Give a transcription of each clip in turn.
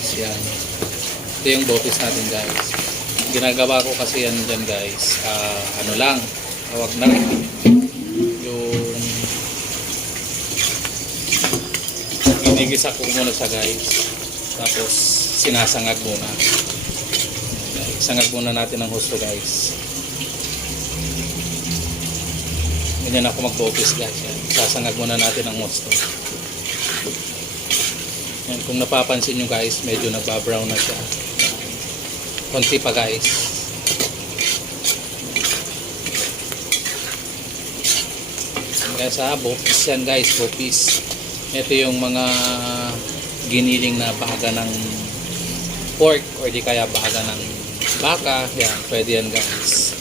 guys, yan. Ito yung bopis natin guys. Ginagawa ko kasi yan dyan guys, ano lang, huwag na yung inigisa ko muna sa guys, tapos sinasangag muna. Sangag muna natin ang husto guys. Ganyan ako mag-bopis guys, yan. Sasangag muna natin ang husto. Yan, kung napapansin nyo guys, medyo nagbabrown na siya. Konti pa guys. Guys bopis yan guys, bopis. Ito yung mga giniling na baga ng pork or di kaya baga ng baka. Yan, pwede yan guys.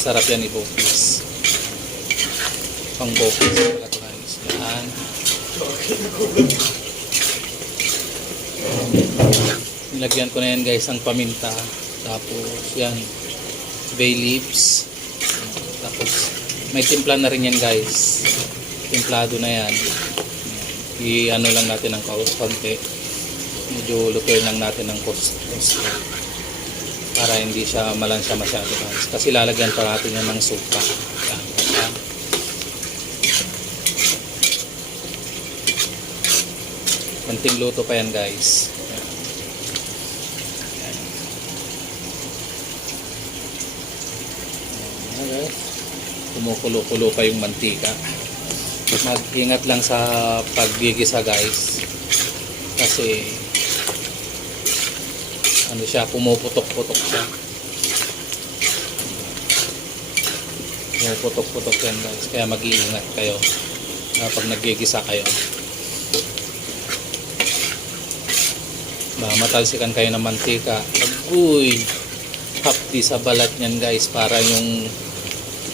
Sarap yan i-bopis. Pang bopis talaga guys. Yan. Nilagyan ko na yan guys ang paminta, tapos yan bay leaves, tapos may timpla na rin yan guys, timplado na yan. I-ano lang natin ng konti, medyo lutuin lang natin ng kosto para hindi siya malansya masyado guys, kasi lalagyan pa natin yan ng suka. Yan, yan. Konting luto pa yan guys. Kumukulo-kulo pa yung mantika. Mag-ingat lang sa paggigisa guys, kasi ano siya, pumuputok-putok siya. Pumuputok-putok yan guys, kaya mag-iingat kayo pag naggigisa kayo. Matalsikan kayo ng mantika. Agoy, hapdi sa balat nyan guys, para yung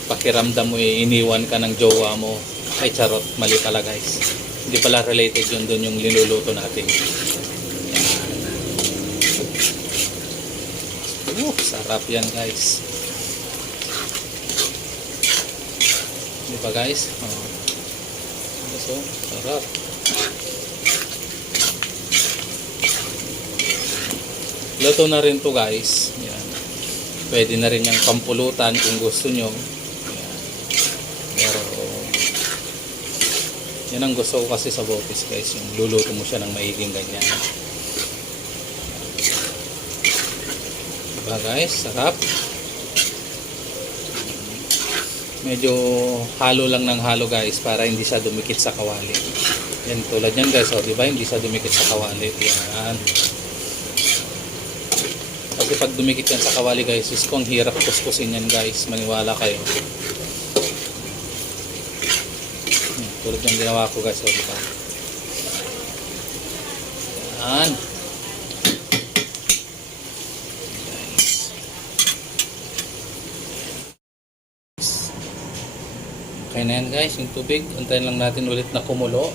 pakiramdam mo iniwan ka ng jowa mo. Ay charot, mali pala guys, hindi pala related yun dun yung linuluto natin. Sarap yan guys, di ba guys? So sarap. Luto na rin to guys. Yan. Pwede na rin yung pampulutan kung gusto nyo. Pero yan ang gusto ko kasi sa bopis guys, yung luluto mo siya ng maiging ganyan. Diba guys, sarap. Medyo halo lang ng halo guys, para hindi siya dumikit sa kawali. Yan, tulad yan guys, diba, hindi siya dumikit sa kawali. Yan, kasi pag dumikit yan sa kawali guys, is kung hirap kuskusin yan guys, maniwala kayo. Tulad yung ginawa ko guys, diba? Yan. Okay na yan guys, yung tubig. Antayin lang natin ulit na kumulo.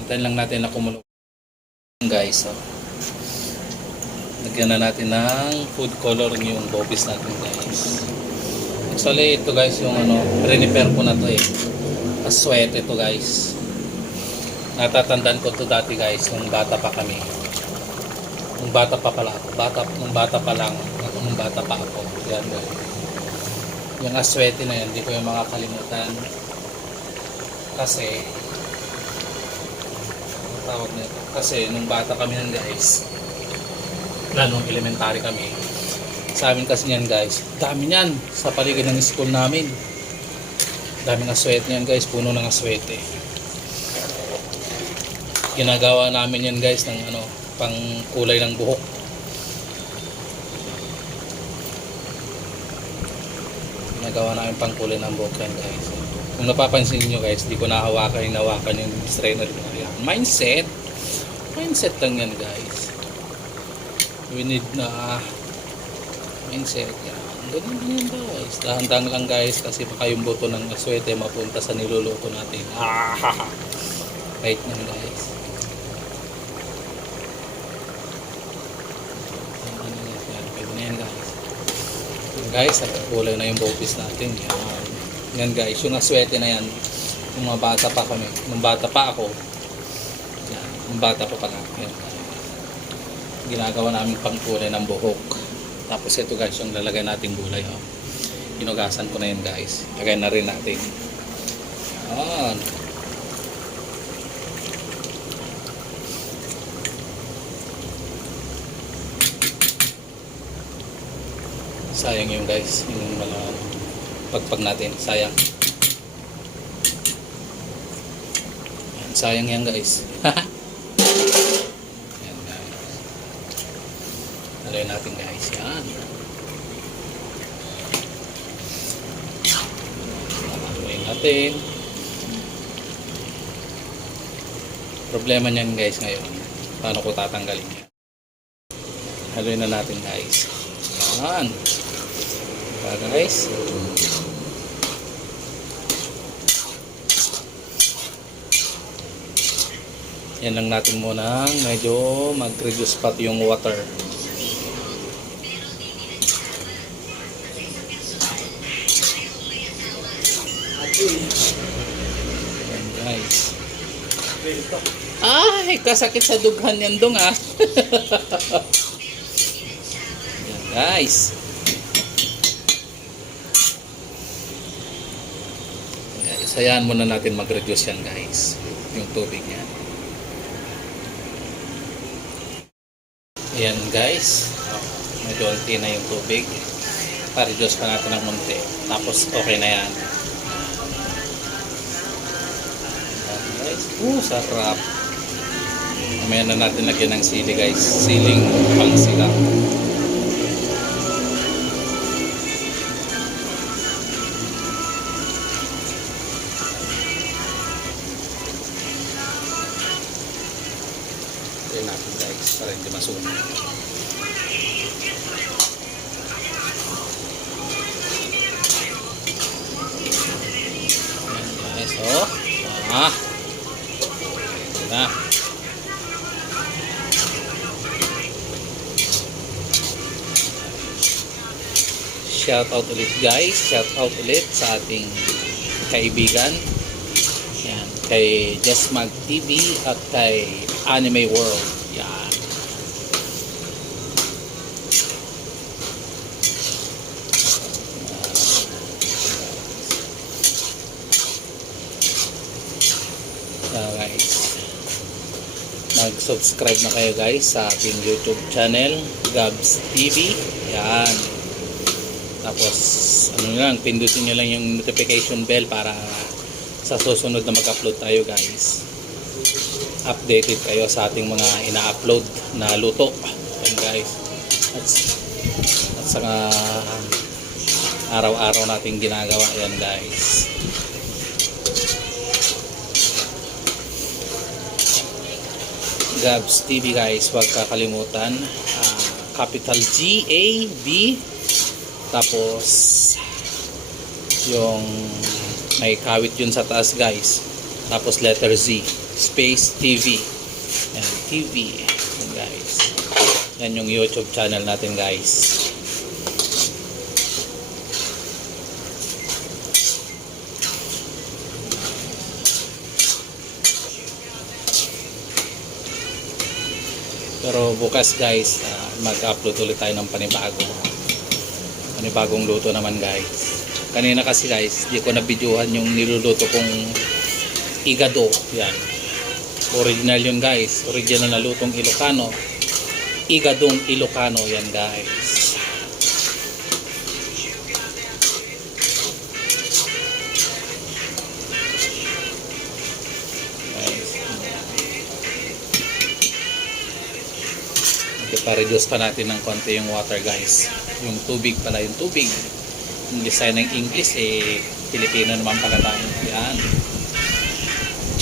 Antayin lang natin na kumulo. Guys, lagyan na natin ng food coloring yung bopis natin guys. Actually ito guys yung prepare ko na to aswete ito guys. Natatandaan ko to dati guys, nung bata pa kami. Nung bata pa pala ako. Nung bata pa lang, nung bata pa ako. Yan guys. Yung aswete na yan, hindi ko yung makakalimutan. Kasi tawag nito. Kasi nung bata kami yan guys, nung elementary kami, sa amin kasi yan guys, dami yan sa paligid ng school namin. Daming aswete yan guys, puno ng aswete. Ginagawa namin yan guys ng pang kulay ng buhok. Ginagawa namin pang kulay ng buhok yan guys. Kung napapansin niyo guys, di ko nahawakan yung strainer. Mindset lang yan guys. We need na mindset yan. Ganun guys. Dahan-dahan lang guys, kasi baka yung buto ng aswete mapunta sa niluluto natin. Right na guys. Pwede na yan guys. Guys, nagkakulay na yung bopis natin. Yan guys, yung aswete na yan, yung mga bata pa kami, nung bata pa ako, Ang bata pa pala. Yan. Ginagawa namin pangkulay ng buhok. Tapos ito guys, yung lalagay nating gulay. Oh. Inugasan ko na yun guys. Lagay na rin natin. Yan. Sayang yung guys, yung mga pagpag natin, sayang. Yan, sayang yan guys. Yan guys. Haloy natin guys, yan. Haloy natin. Problema niyan guys ngayon, paano ko tatanggalin yan? Haloy na natin guys. Yan. Para guys. Yan lang natin muna, medyo mag-reduce pati yung water. Yan guys. Ay, kasakit sa dughan yan dong ah. Yan guys. Hayaan muna natin mag-reduce yan guys, yung tubig niya. Ayan guys, medyo alti na yung tubig. Pa-reduce pa natin ng munti, tapos okay na yan. Ayan guys, sarap. Mamaya na natin lagyan ng sili guys, siling pang sigang. Natin guys para hindi masunog. Guys, oh. Ito na. Shout out ulit guys, shout out ulit sa ating kaibigan. Yan, kay Jesmag TV at kay Anime World. Yan. So guys, mag-subscribe na kayo guys sa ating YouTube channel, Gabs TV. Yan. Tapos, ano lang, pindutin nyo lang yung notification bell para sa susunod na mag-upload tayo guys, updated kayo sa ating mga ina-upload na luto. Yan guys, at saka araw-araw nating ginagawa yan guys. Gabs TV guys, huwag kakalimutan, capital G-A-B, tapos yung may kawit yun sa taas guys, tapos letter Z, space TV. Yan, TV. Yan guys, yan yung YouTube channel natin guys. Pero bukas guys, mag-upload ulit tayo ng panibagong luto naman guys. Kanina kasi guys, di ko na-videohan yung niluluto kong igado. Yan. Original yun guys. Original na lutong Ilocano. Igadong Ilocano yan guys. Pa-reduce pa natin ng konti yung water guys. Yung tubig pala, yung tubig. Yung design ng English Pilipino naman pala tayo. Yan.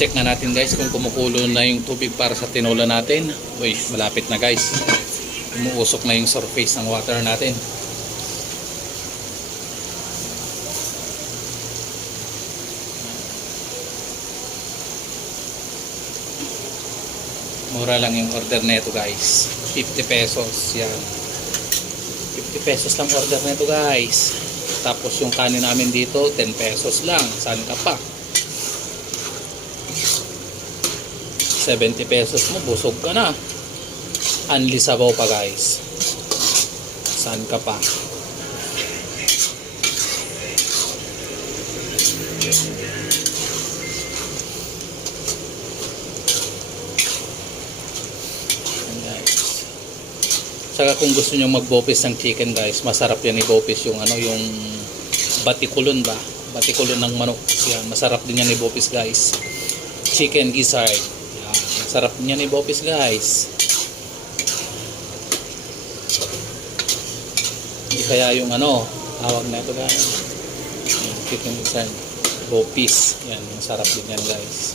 Check na natin guys kung kumukulo na yung tubig para sa tinola natin. Uy, malapit na guys. Umuusok na yung surface ng water natin. Mura lang yung order nito guys. 50 pesos. Yan. 50 pesos lang order nito guys. Tapos yung kanin namin dito 10 pesos lang. Saan ka pa? 70 pesos mo, busog ka na. Unli sabaw pa guys. Saan ka pa? Ayan, guys. Saka kung gusto nyo magbopis ng chicken guys, masarap yan ibopis yung ano, yung batikulon ba? Batikulon ng manok. Yan, masarap din yan ibopis guys. Chicken gizzard. Yan, masarap din yan ibopis guys. Hindi kaya yung ano, tawag na ito guys. Chicken gizzard. Bopis. Yan, masarap din yan guys.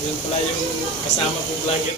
Yun pala yung kasama ko vlogger.